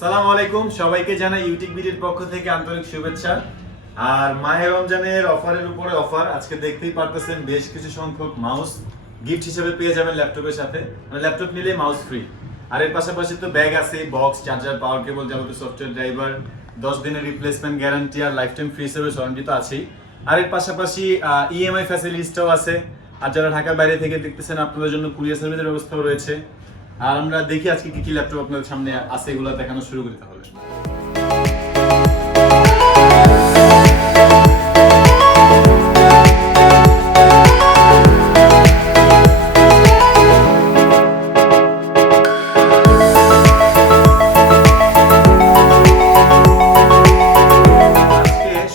আসসালামু আলাইকুম, সবাইকে জানাই ইউটিকবিডির পক্ষ থেকে আন্তরিক শুভেচ্ছা। আর মাহে রমজানের অফারের উপরে অফার। আজকে দেখতেই পারতেছেন বেশ কিছু সংখ্যক মাউস গিফট হিসেবে পেয়ে যাবেন ল্যাপটপের সাথে। মানে ল্যাপটপ নিলে মাউস ফ্রি। আর এর পাশাপাশি তো ব্যাগ আছে, বক্স, চার্জার, পাওয়ার কেবল, যাবতীয় সফটওয়্যার ড্রাইভার, 10 দিনের রিপ্লেসমেন্ট গ্যারান্টি আর life time free service warranty তো আছেই। আর এর পাশাপাশি ইএমআই ফ্যাসিলিটিসটাও আছে। আর যারা ঢাকার বাইরে থেকে দেখতেছেন আপনাদের জন্য কুরিয়ার সার্ভিসের ব্যবস্থাও রয়েছে। আর আমরা দেখি আজকে কি কি ল্যাপটপ আপনাদের সামনে আছে, এগুলো দেখানো শুরু করি তাহলে।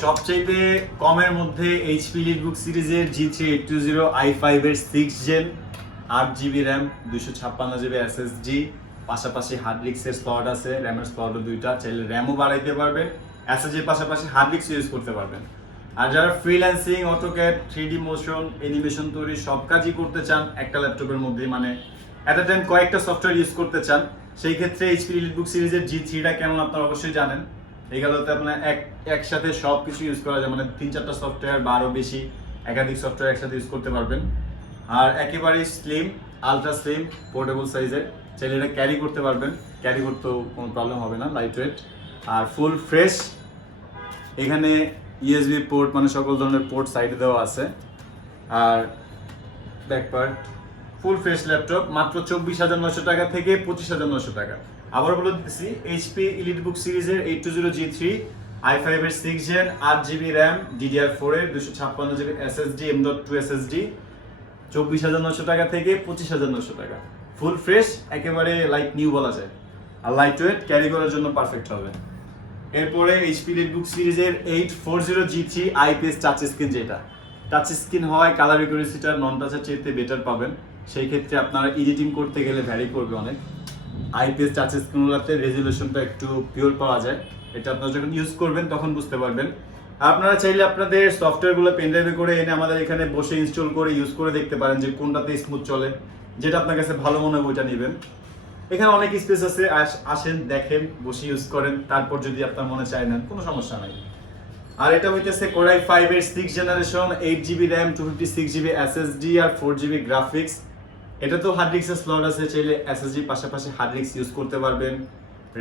সবচেয়ে কমের মধ্যে এইচপি লিটবুক সিরিজের G3 820 i5 এর 6 gen 8GB RAM 256GB SSD, পাশাপাশি হার্ড ডিস্কের স্লট আছে, র্যামের স্লটও দুইটা, চাইলে র্যামও বাড়াইতে পারবেন, এসএসডির পাশাপাশি হার্ড ডিস্ক ইউজ করতে পারবেন। আর যারা freelancing, AutoCAD, 3D motion, animation তৈরি সব কাজই করতে চান একটা ল্যাপটপের মধ্যে, মানে অ্যাট আ টাইম কয়েকটা সফটওয়্যার ইউজ করতে চান, সেই ক্ষেত্রে এইচপি লিটবুক সিরিজের G3টা কেমন আপনারা অবশ্যই জানেন। এগুলোতে আপনার একসাথে সব কিছু ইউজ করা যায়, মানে 3-4টা সফটওয়্যার বা আরও বেশি একাধিক সফটওয়্যার একসাথে ইউজ করতে পারবেন। আর একেবারেই স্লিম, আলট্রা স্লিম, পোর্টেবল সাইজের, চাইলে এটা ক্যারি করতে পারবেন, ক্যারি করতেও কোনো প্রবলেম হবে না, লাইট ওয়েট আর ফুল ফ্রেশ। এখানে ইউএসবি পোর্ট, মানে সকল ধরনের পোর্ট সাইডে দেওয়া আছে। আর back part full fresh laptop, মাত্র 24,900 টাকা থেকে 25,900 টাকা। আবার বলে দিচ্ছি, এইচপি লিটবুক সিরিজের 820 G3 i5 এর 6 জেন 8GB র্যাম DDR4 এর 256GB SSD M.2 SSD 24,900 টাকা থেকে 25,900 টাকা। ফুল ফ্রেশ, একেবারে লাইক নিউ বলা যায়, আর লাইট ওয়েট, ক্যারি করার জন্য পারফেক্ট হবে। এরপরে এইচপি লিটবুক সিরিজের 840 G3 IPS টাচ স্ক্রিন, যেটা টাচ স্ক্রিন হওয়ায় কালার অ্যাকুরেসিটা নন টাচের চেয়ে বেটার পাবেন। সেই ক্ষেত্রে আপনারা এডিটিং করতে গেলে ভ্যারি করবে অনেক। আইপিএস টাচ স্ক্রিনগুলোতে রেজুলেশনটা একটু পিওর পাওয়া যায়, এটা আপনারা যখন ইউজ করবেন তখন বুঝতে পারবেন। আপনারা চাইলে আপনাদের সফটওয়্যারগুলো পেনড্রাইভে করে এনে আমাদের এখানে বসে ইনস্টল করে ইউজ করে দেখতে পারেন যে কোনটাতে স্মুথ চলে, যেটা আপনার কাছে ভালো মনে হয় ওইটা নেবেন। এখানে অনেক স্পেস আছে, আসেন দেখেন, বসে ইউজ করেন, তারপর যদি আপনার মনে চায় নেন, কোনো সমস্যা নাই। আর এটা হইতেছে Core i5 এর 6 generation, 8GB RAM 256GB SSD আর 4GB গ্রাফিক্স। এটা তো হার্ড ডিস্কের স্লট আছে, চাইলে এসএসডির পাশাপাশি হার্ড ডিস্ক ইউজ করতে পারবেন।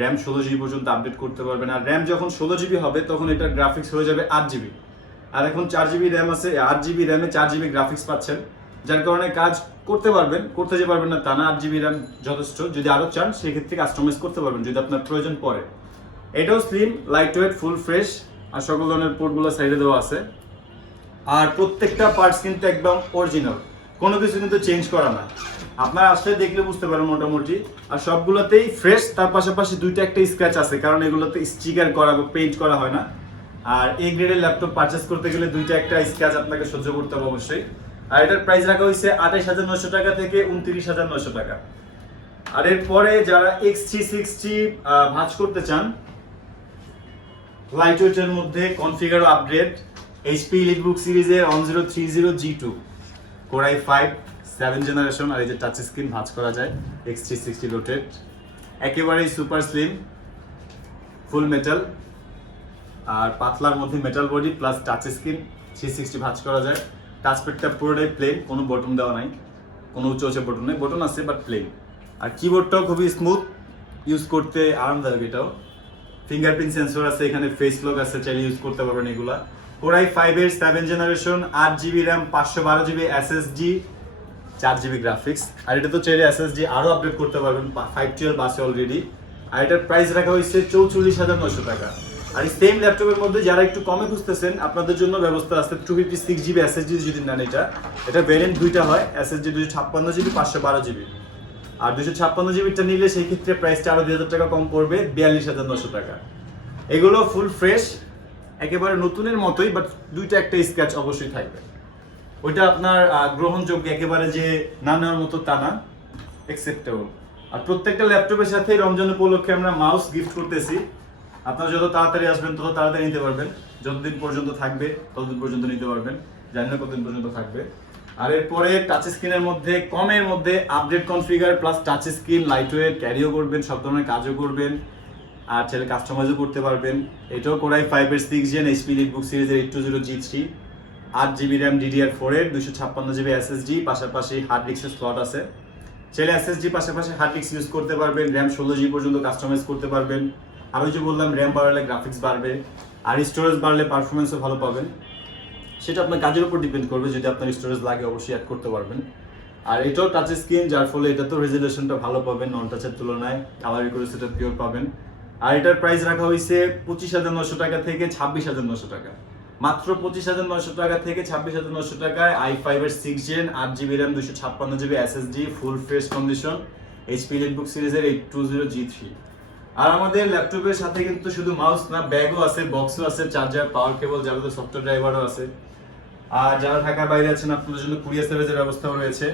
র্যাম 16GB পর্যন্ত আপডেট করতে পারবেন। আর র্যাম যখন 16GB হবে তখন এটার গ্রাফিক্স হয়ে যাবে 8GB। আর এখন 4GB র্যাম আছে, 8GB র্যামে 4GB গ্রাফিক্স পাচ্ছেন, যার কারণে কাজ করতে পারবেন, করতে যে পারবেন না তা না। 8GB র্যাম যথেষ্ট, যদি আরও চান সেক্ষেত্রে কাস্টমাইজ করতে পারবেন যদি আপনার প্রয়োজন পড়ে। এটাও slim, light weight, full fresh, আর সকল ধরনের পোর্টগুলো সাইডে দেওয়া আছে। আর প্রত্যেকটা পার্টস কিন্তু একদম অরিজিনাল, কোনো কিছু কিন্তু চেঞ্জ করা না। আপনারা আসলে দেখলে বুঝতে পারেন মোটামুটি। আর সবগুলোতেই ফ্রেশ, তার পাশাপাশি দুইটা একটা স্ক্র্যাচ আছে, কারণ এগুলোতে স্টিকার করা বা পেইন্ট করা হয় না। আর এই গ্রেডের ল্যাপটপ পারচেস করতে গেলে দুইটা একটা স্ক্র্যাচ আপনাকে সহ্য করতে হবে অবশ্যই। আর এটার প্রাইস রাখা হয়েছে 28,900 টাকা থেকে 29,900 টাকা। আর এরপরে যারা X360 ভাঁজ করতে চান লাইট ওয়েটের মধ্যে, কনফিগার আপগ্রেড, এইচপি লিটবুক সিরিজের 1030 G2 Core i5 7 জেনারেশন, আর এই যে টাচ স্ক্রিন ভাঁজ করা যায়, X360 রোটেট, একেবারেই সুপার স্লিম, ফুল মেটাল, আর পাতলার মধ্যে metal body plus touch screen, 360 ভাঁজ করা যায়। টাচপ্যাডটা পুরোটাই প্লেন, কোনো বটন দেওয়া নাই, কোনো উঁচু বটন নেই, বটন আছে বাট প্লেন। আর কিবোর্ডটাও খুবই স্মুথ, ইউজ করতে আরামদায়ক। এটাও ফিঙ্গারপ্রিন্ট সেন্সর আছে, এখানে ফেস লক আছে, চাইলে ইউজ করতে পারবেন এগুলা। Core i5 এর 7 generation, 8GB RAM 512GB SSD 4GB graphics. আর এটা তো চাইলে এসএসডি আরও আপডেট করতে পারবেন, 512 আছে অলরেডি। আর এটার প্রাইস রাখা হয়েছে 44,900 টাকা। আর এই সেম ল্যাপটপের মধ্যে যারা একটু কমে খুঁজতেছেন, আপনাদের জন্য ব্যবস্থা আছে 256GB SSD যদি নেন। এটা ভ্যারিয়েন্ট দুইটা হয়, SSD 256GB 512GB। আর 256GBটা নিলে সেই ক্ষেত্রে প্রাইসটা আরও 2,000 টাকা কম পড়বে, 42,900 টাকা। এগুলো ফুল ফ্রেশ, একেবারে নতুনের মতোই, বাট দুইটা একটা স্ক্র্যাচ অবশ্যই থাকবে। ওইটা আপনার গ্রহণযোগ্য, একেবারে যে না নেওয়ার মতো তা না, অ্যাকসেপ্টেবল। আর প্রত্যেকটা ল্যাপটপের সাথে রমজান উপলক্ষে আমরা মাউস গিফট করতেছি। আপনারা যত তাড়াতাড়ি আসবেন তত তাড়াতাড়ি নিতে পারবেন, যতদিন পর্যন্ত থাকবে ততদিন পর্যন্ত নিতে পারবেন, জানি না কতদিন পর্যন্ত থাকবে। আর এরপরে টাচ স্ক্রিনের মধ্যে কমের মধ্যে update configure plus touch screen, light weight, ক্যারিও করবেন, সব ধরনের কাজও করবেন, আর চাইলে কাস্টমাইজও করতে পারবেন। এটাও কোরাই 5 এর 6 জেন এইচপি লিটবুক সিরিজের 820G3, 8GB র্যাম DDR4 এর 256GB SSD, পাশাপাশি হার্ড ডিস্কের স্লট আছে। চাইলে SSD পাশাপাশি হার্ড ডিস্ক ইউজ করতে পারবেন, র্যাম 16GB পর্যন্ত কাস্টমাইজ করতে পারবেন। আর ওই যে বললাম র্যাম বাড়ালে গ্রাফিক্স বাড়বে, আর স্টোরেজ বাড়লে পারফরমেন্সও ভালো পাবেন। সেটা আপনার কাজের উপর ডিপেন্ড করবে, যদি আপনার স্টোরেজ লাগে অবশ্যই অ্যাড করতে পারবেন। আর এটাও টাচ স্ক্রিন, যার ফলে এটা তো রেজুলেশনটা ভালো পাবেন নন টাচের তুলনায়, কালার রেগুলেশনটা পিওর পাবেন। আর এটার প্রাইস রাখা হয়েছে 25,900 টাকা থেকে 26,900 টাকা। মাত্র 25,900 টাকা থেকে 26,900 টাকায় i5 এর 6 gen 8GB RAM 256GB SSD full fresh condition HP EliteBook সিরিজের 820G3। আর আমাদের ল্যাপটপের সাথে কিন্তু শুধু মাউস না, ব্যাগও আছে, বক্সও আছে, চার্জার, পাওয়ার কেবল, যাবতীয় সফটওয়্যার ড্রাইভারও আছে। আর যারা ঢাকার বাইরে আছেন আপনাদের জন্য কুরিয়ার সার্ভিসের ব্যবস্থাও রয়েছে।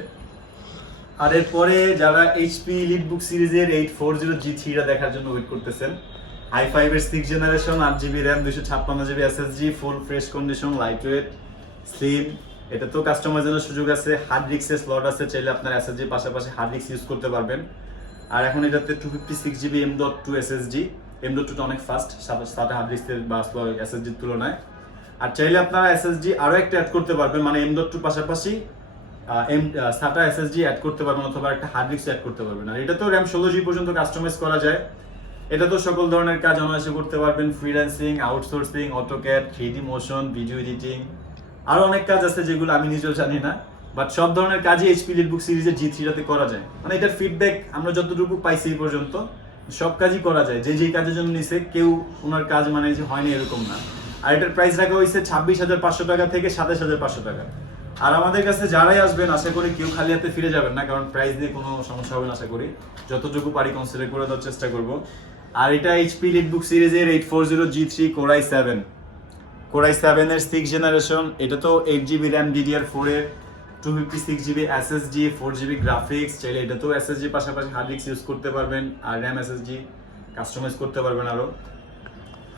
আর এরপরে যারা এইচপি লিটবুক সিরিজের 840G3 দেখার জন্য ওয়েট করতেছেন, i5 এর 6 generation 8GB RAM 256GB SSD full fresh condition, light weight, slim. এটা তো কাস্টমাইজের সুযোগ আছে, হার্ড ডিস্কের স্লট আছে, চাইলে আপনার SSD পাশাপাশি হার্ড ডিস্ক ইউজ করতে পারবেন। আর এখন এটাতে 256GB M.2 SSD, M.2 টা অনেক ফাস্ট সাথে হার্ড ডিস্কের বা SSD এর তুলনায়। আর চাইলে আপনারা SSD আরো একটা অ্যাড করতে পারবেন, মানে M.2 পাশাপাশি SATA SSD অ্যাড করতে পারবেন, অথবা একটা হার্ড ডিস্ক অ্যাড করতে পারবেন। আর এটা তো র্যাম 16GB পর্যন্ত কাস্টমাইজ করা যায়। এটা তো সকল ধরনের কাজ অনায়াসে করতে পারবেন, freelancing, outsourcing, AutoCAD, 3D motion, video editing, আরো অনেক কাজ আছে যেগুলো আমি নিজেও জানি না, বাট সব ধরনের কাজই এইচপি লিটবুক সিরিজের G3 করা যায়। মানে এটার ফিডব্যাক আমরা যতটুকু পাইছি এই পর্যন্ত, সব কাজই করা যায়। যে কাজের জন্য নিছে কেউ ওনার কাজ মানে যে হয়নি এরকম না। আর এটার প্রাইস রাখা হয়েছে 26,500 টাকা থেকে 27,500 টাকা। আর আমাদের কাছে যারাই আসবেন আশা করি কেউ খালি হাতে ফিরে যাবেন না, কারণ প্রাইস নিয়ে কোনো সমস্যা হবে না আশা করি। যতটুকু পারি কনসিডার করে দেওয়ার চেষ্টা করব। আর এটা এইচপি লিটবুক সিরিজের 840G3 কোরাই 7 এর 6 জেনারেশন। এটা তো 8GB র্যাম DDR4 এর 256GB SSD 4GB গ্রাফিক্স। চাইলে এটা তো SSD পাশাপাশি হার্ড ডিস্ক ইউজ করতে পারবেন, আর র্যাম SSD কাস্টমাইজ করতে পারবেন আরো।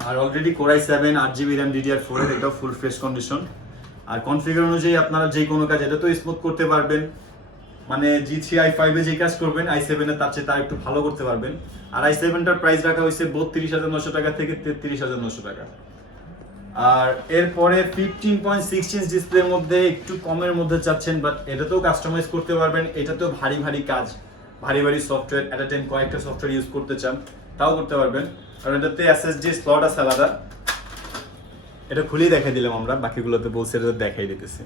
আর already core i 7 8GB RAM DDR4 এর, এটাও ফুল ফ্রেশ কন্ডিশন। আর কনফিগার অনুযায়ী আপনারা যে কোনো কাজ এটা তো স্মুথ করতে পারবেন, মানে G3 i5 এ যে কাজ করবেন i7 এ তার চেয়ে তার একটু ভালো করতে পারবেন। আর i7 টার প্রাইস রাখা হয়েছে 32,900 টাকা থেকে 33,900 টাকা। আর এরপরে 15.6 ইঞ্চ ডিসপ্লের মধ্যে একটু কমের মধ্যে চাচ্ছেন, বাট এটাতেও কাস্টমাইজ করতে পারবেন। এটাতেও ভারী কাজ, ভারী সফটওয়্যার, অ্যাট আ টাইম কয়েকটা সফটওয়্যার ইউজ করতে চান তাও করতে পারবেন। আর এটাতে SSD স্লট আছে আলাদা, এটা খুলেই দেখাই দিলাম আমরা, বাকিগুলোতে বলছে এটা দেখাই দিতেছি।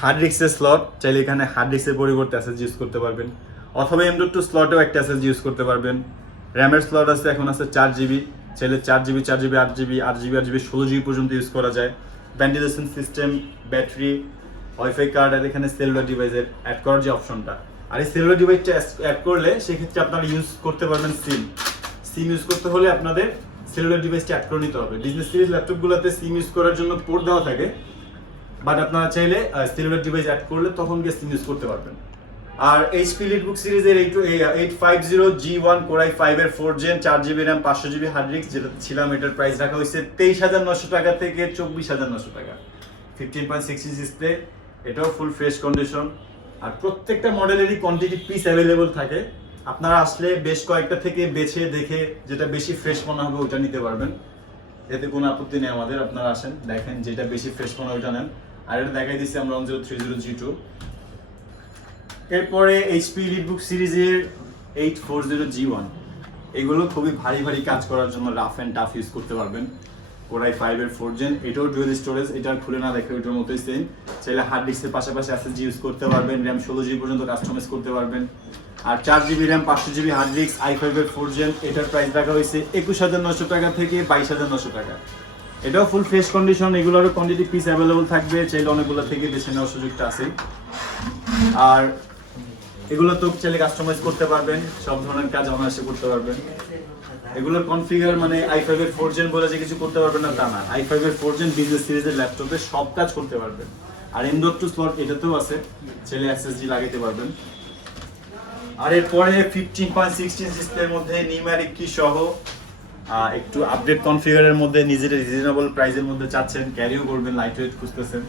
হার্ড ডিস্কের স্লট, চাইলে এখানে হার্ড ডিস্কের পরিবর্তে SSD ইউজ করতে পারবেন, অথবা M.2 স্লটেও একটা SSD ইউজ করতে পারবেন। র্যামের স্লট আছে, এখন আছে 4GB, চাইলে 4GB 8GB 16GB পর্যন্ত ইউজ করা যায়। Ventilation system, battery, wifi card, আর এখানে সেলুলার ডিভাইসের অ্যাড করার যে অপশনটা। আর এই সেলুলার ডিভাইসটা অ্যাড করলে সেক্ষেত্রে আপনারা ইউজ করতে পারবেন সিম ইউজ করতে হলে আপনাদের সেলুলার ডিভাইসটা অ্যাড করে নিতে হবে। বিজনেস সিরিজ ল্যাপটপগুলোতে সিম ইউজ করার জন্য পোর্ট দেওয়া থাকে, বাট আপনারা চাইলে সেলুলার ডিভাইস অ্যাড করলে তখন গিয়ে সিম ইউজ করতে পারবেন। আর এইচপি লিটবুক সিরিজের 850G1 কোরাই 5 এর 4 gen 4GB RAM 500GB hard disk যেটা ছিলাম, এটার প্রাইস রাখা হয়েছে 23,900 টাকা থেকে 24,900 টাকা। 15.6 ইঞ্চ ডিসপ্লে, এটাও ফুল ফ্রেশ কন্ডিশন। আর প্রত্যেকটা মডেলেরই কোয়ান্টিটি পিস অ্যাভেলেবল থাকে, আপনারা আসলে বেশ কয়েকটা থেকে বেছে দেখে যেটা বেশি ফ্রেশ মনে হবে ওটা নিতে পারবেন, এতে কোনো আপত্তি নেই আমাদের। আপনারা আসেন, দেখেন যেটা বেশি ফ্রেশ মনে হয় ওটা নেন। আর এটা দেখাই দিচ্ছি আমরা 1030G2। এরপরে এইচপি লিটবুক সিরিজের 840G1, এগুলো খুবই ভারী কাজ করার জন্য রাফ অ্যান্ড টাফ ইউজ করতে পারবেন। কোরাই 5 এর 4 জেন, এটাও ডুয়াল স্টোরেজ, এটা খুলে না দেখে ওইটার মতোই সেম। চাইলে হার্ড ডিস্কের পাশাপাশি SSD ইউজ করতে পারবেন, র্যাম 16GB পর্যন্ত কাস্টমাইজ করতে পারবেন। আর 4GB RAM 500GB hard disk i5 এর 4 জেন, এটার প্রাইস রাখা হয়েছে 21,900 টাকা থেকে 22,900 টাকা। এটাও ফুল ফ্রেশ কন্ডিশন, এগুলোরও কোয়ান্টিটি পিস অ্যাভেলেবল থাকবে, চাইলে অনেকগুলো থেকে বেছে নেওয়ার সুযোগটা আছে। আর এগুলো তো চাইলে কাস্টমাইজ করতে পারবেন, সব ধরনের কাজ অনায়াসে করতে পারবেন। এগুলোর কনফিগার মানে i5 এর 4 জেন বলে যে কিছু করতে পারবেন না তা না, i5 এর 4 জেন বিজনেস সিরিজের ল্যাপটপে সব কাজ করতে পারবেন। আর M.2 স্লট এটাতেও আছে, চাইলে SSD লাগাইতে পারবেন। আর এরপরে 15.6 ইঞ্চ ডিসপ্লের মধ্যে নিউমেরিক কি সহ একটু আপডেট কনফিগারের মধ্যে নিজের রিজনেবল প্রাইসের মধ্যে চাচ্ছেন, ক্যারিও করবেন, লাইট ওয়েট খুঁজতেছেন।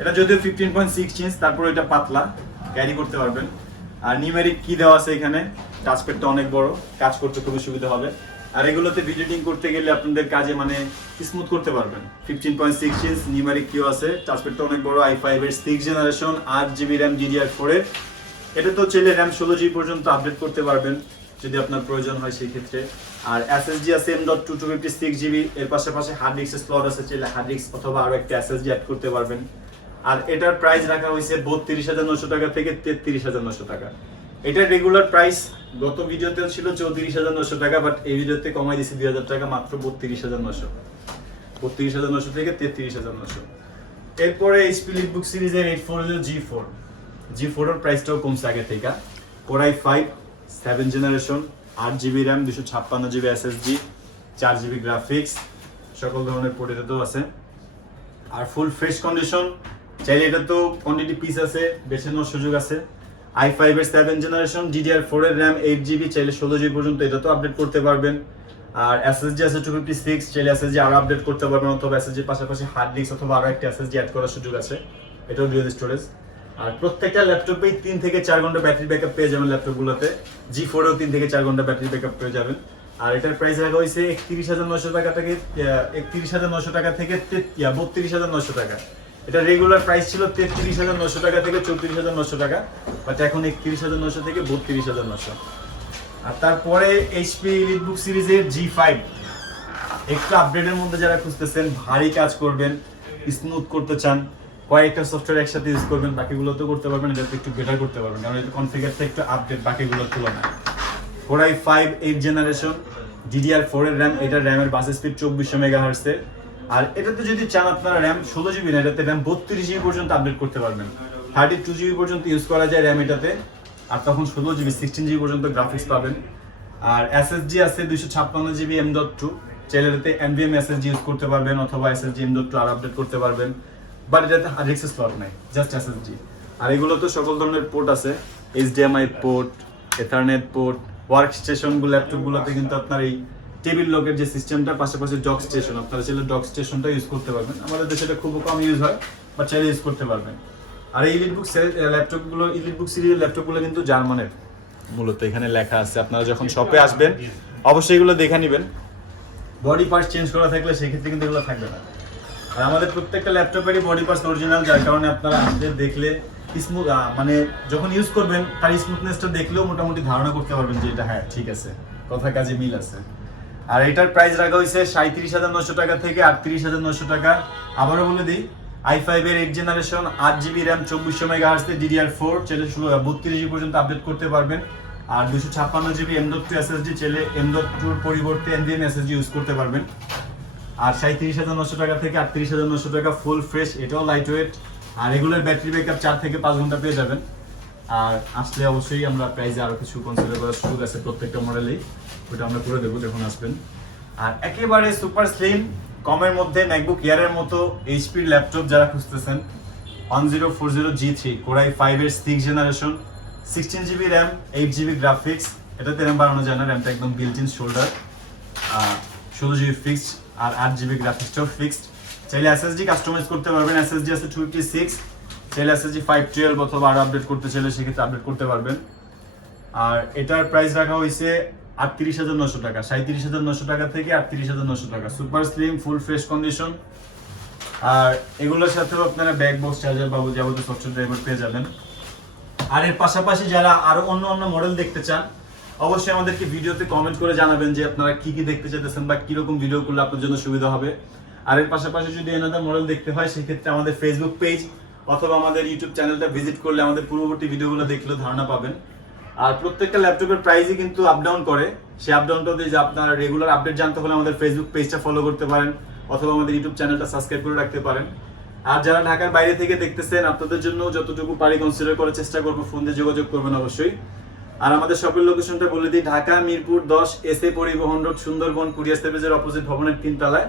এটা যদিও 15.6 ইঞ্চ, তারপর এটা পাতলা, ক্যারি করতে পারবেন। আর নিউমেরিক কি দেওয়া আছে এখানে, টাচপ্যাডটা অনেক বড়, কাজ করতে খুবই সুবিধা হবে। আর এগুলোতে ভিডিও এডিটিং করতে গেলে আপনাদের কাজে মানে স্মুথ করতে পারবেন। 15.6 ইঞ্চ নিউমারিক কিউ আছে, টাচপ্যাডটা অনেক বড়, i5 এর 6th generation, 8GB RAM DDR4 এর। এটা তো চাইলে RAM 16GB পর্যন্ত আপডেট করতে পারবেন যদি আপনার প্রয়োজন হয় সেই ক্ষেত্রে। আর SSD আছে M.2 256GB, এর পাশাপাশি হার্ড ডিস্কের স্লট আছে, চাইলে হার্ড ডিস্ক অথবা আরো একটা SSD অ্যাড করতে পারবেন। আর এটার প্রাইস রাখা হয়েছে 32,900 টাকা থেকে 33,900 টাকা। এটার রেগুলার প্রাইস গত ভিডিওতেও ছিল 34,900 টাকা, বাট এই ভিডিওতে কমাই দিয়েছি 2,000 টাকা, মাত্র 32,900। 32,900 থেকে 33,900। এরপরে HP লিটবুক সিরিজের 840 G4 এর প্রাইসটাও কমছে আগে থেকে। Core i5 7th generation, 8GB RAM, 256GB SSD, 4GB graphics, সকল ধরনের পোর্ট এটাতেও আছে। আর ফুল ফ্রেশ কন্ডিশন, চাইলে এটা তো কোয়ান্টিটি পিস আছে, বেছে নেওয়ার সুযোগ আছে। i5 এর 7th জেনারেশন, DDR4 এর RAM 8GB, চাইলে 16GB পর্যন্ত এটা তো আপডেট করতে পারবেন। আর SSD আছে 256, চাইলে SSD আরো আপডেট করতে পারবেন, অথবা SSD এর পাশাপাশি হার্ড ডিস্ক অথবা আরো একটা SSD অ্যাড করার সুযোগ আছে, এটাও ডুয়াল স্টোরেজ। আর প্রত্যেকটা ল্যাপটপেই 3 থেকে 4 ঘন্টা ব্যাটারি ব্যাকআপ পেয়ে যাবেন ল্যাপটপগুলোতে। G4 এও 3 থেকে 4 ঘন্টা ব্যাটারি ব্যাকআপ পেয়ে যাবেন। আর এটার প্রাইস রাখা হয়েছে 31,900 টাকা থেকে 31,900 টাকা থেকে 32,900 টাকা। এটা রেগুলার প্রাইস ছিল 33,900 টাকা থেকে 34,900 টাকা, বাট এখন 31,900 থেকে 32,900। আর তারপরে HP লিটবুক সিরিজের G5, একটু আপডেটের মধ্যে যারা খুঁজতেছেন, ভারী কাজ করবেন, স্মুথ করতে চান, কয়েকটা সফটওয়্যার একসাথে ইউজ করবেন, বাকিগুলোতেও করতে পারবেন, এটাতে একটু বেটার করতে পারবেন, কারণ এটা কনফিগারটা একটু আপডেট বাকিগুলোর তুলনায়। Core i5 8th generation, DDR4 এর RAM, এটা র্যামের বাস স্পিড 2400 MHz এর। আর এটাতে যদি চান আপনারা RAM 16GB না, এটাতে RAM 32GB পর্যন্ত আপডেট করতে পারবেন। 32GB পর্যন্ত ইউজ করা যায় RAM এটাতে, আর তখন 16GB 16GB পর্যন্ত গ্রাফিক্স পাবেন। আর SSD আছে 256GB M.2, চাইলে এটাতে NVMe SSD ইউজ করতে পারবেন, অথবা SSD M.2 আর আপডেট করতে পারবেন, বাট এটাতে হার্ড ডিস্কের স্লট নাই, জাস্ট SSD। আর এগুলো তো সকল ধরনের পোর্ট আছে, HDMI port, ethernet port. Work স্টেশনগুলো ল্যাপটপগুলোতে কিন্তু আপনার এই টেবিল লকের যে সিস্টেমটা, পাশাপাশি ডক স্টেশন, আপনারা চাইলে ডক স্টেশনটা ইউজ করতে পারবেন। আমাদের দেশে এটা খুব কম ইউজ হয়, বাট চাইলে ইউজ করতে পারবেন। আর এই লিটবুক ল্যাপটপগুলো, লিটবুক সিরিজের ল্যাপটপগুলো কিন্তু জার্মানের, মূলত এখানে লেখা আছে। আপনারা যখন শপে আসবেন অবশ্যই এগুলো দেখে নেবেন, বডি পার্টস চেঞ্জ করা থাকলে সেক্ষেত্রে কিন্তু এগুলো থাকবে না। আর আমাদের প্রত্যেকটা ল্যাপটপেরই বডি পার্টস অরিজিনাল, যার কারণে আপনারা আসলে দেখলে স্মুথ, মানে যখন ইউজ করবেন তার স্মুথনেসটা দেখলেও মোটামুটি ধারণা করতে পারবেন যে এটা হ্যাঁ ঠিক আছে, কথা কাজে মিল আছে। আর এটার প্রাইস রাখা হয়েছে 37,900 টাকা থেকে 38,900 টাকা। আবারও বলে দিই, i5 এর 8th generation, 8GB RAM, 2400 MHz, DDR4, চাইলে 32GB পর্যন্ত আপডেট করতে পারবেন। আর 256GB M.2 SSD, চাইলে M.2 এর পরিবর্তে NVMe SSD ইউজ করতে পারবেন। আর 37,900 টাকা থেকে 38,900 টাকা ফুল ফ্রেশ, এটাও লাইট ওয়েট। আর রেগুলার ব্যাটারি ব্যাকআপ 4 থেকে 5 ঘন্টা পেয়ে যাবেন। আর আসলে অবশ্যই আমরা প্রাইসে আরো কিছু কনসিডার করার সুযোগ আছে প্রত্যেকটা মডেলেই, ওটা আমরা করে দেবো যখন আসবেন। আর একেবারে সুপার স্লিম কমের মধ্যে ম্যাকবুক এয়ারের মতো এইচপির ল্যাপটপ যারা খুঁজতেছেন, 1040 G3 Core i5 এর 6th generation, 16GB RAM, 8GB graphics, এটাতে RAM বাড়ানো যায় না, র্যামটা একদম built in solder, 16GB fixed, আর 8GB গ্রাফিক্সটাও ফিক্সড। চাইলে SSD কাস্টমাইজ করতে পারবেন, SSD আছে 256, চাইলে SSD 512 অথবা আরো আপডেট করতে চাইলে সেক্ষেত্রে আপডেট করতে পারবেন। আর এটার প্রাইস রাখা হয়েছে 38,900 টাকা, 37,900 টাকা থেকে 38,900 টাকা। Super slim, full fresh condition. আর এগুলোর সাথেও আপনারা ব্যাক বক্স, চার্জার বা যাবতীয় সফটওয়্যার ড্রাইভার পেয়ে যাবেন। আর এর পাশাপাশি যারা আরো অন্য মডেল দেখতে চান, অবশ্যই আমাদেরকে ভিডিওতে কমেন্ট করে জানাবেন যে আপনারা কি দেখতে চাইতেছেন বা কিরকম ভিডিও করলে আপনার জন্য সুবিধা হবে। আর এর পাশাপাশি যদি এনাদের মডেল দেখতে হয় সেক্ষেত্রে আমাদের ফেসবুক পেজ অথবা আমাদের ইউটিউব চ্যানেলটা ভিজিট করলে আমাদের পূর্ববর্তী ভিডিওগুলো দেখলেও ধারণা পাবেন। আর প্রত্যেকটা ল্যাপটপের প্রাইসই কিন্তু আপ ডাউন করে, সেই আপ ডাউনটা দিয়ে যে আপনারা রেগুলার আপডেট জানতে হলে আমাদের ফেসবুক পেজটা ফলো করতে পারেন, অথবা আমাদের ইউটিউব চ্যানেলটা সাবস্ক্রাইব করে রাখতে পারেন। আর যারা ঢাকার বাইরে থেকে দেখতেছেন, আপনাদের জন্য যতটুকু পারি কনসিডার করার চেষ্টা করবো, ফোন দিয়ে যোগাযোগ করবেন অবশ্যই। আর আমাদের শপের লোকেশনটা বলে দিই, ঢাকা মিরপুর 10 SA পরিবহন রোড, সুন্দরবন কুরিয়ার সার্ভিসের অপোজিট ভবনের 3 তলায়।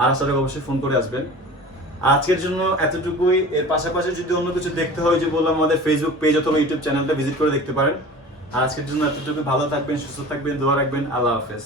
আর আসলে অবশ্যই ফোন করে আসবেন। আজকের জন্য এতটুকুই। এর পাশাপাশি যদি অন্য কিছু দেখতে হয়, যে বললাম, আমাদের ফেসবুক পেজ অথবা ইউটিউব চ্যানেলটা ভিজিট করে দেখতে পারেন। আর আজকের জন্য এতটুকু। ভালো থাকবেন, সুস্থ থাকবেন, দোয়া রাখবেন। আল্লাহ হাফেজ।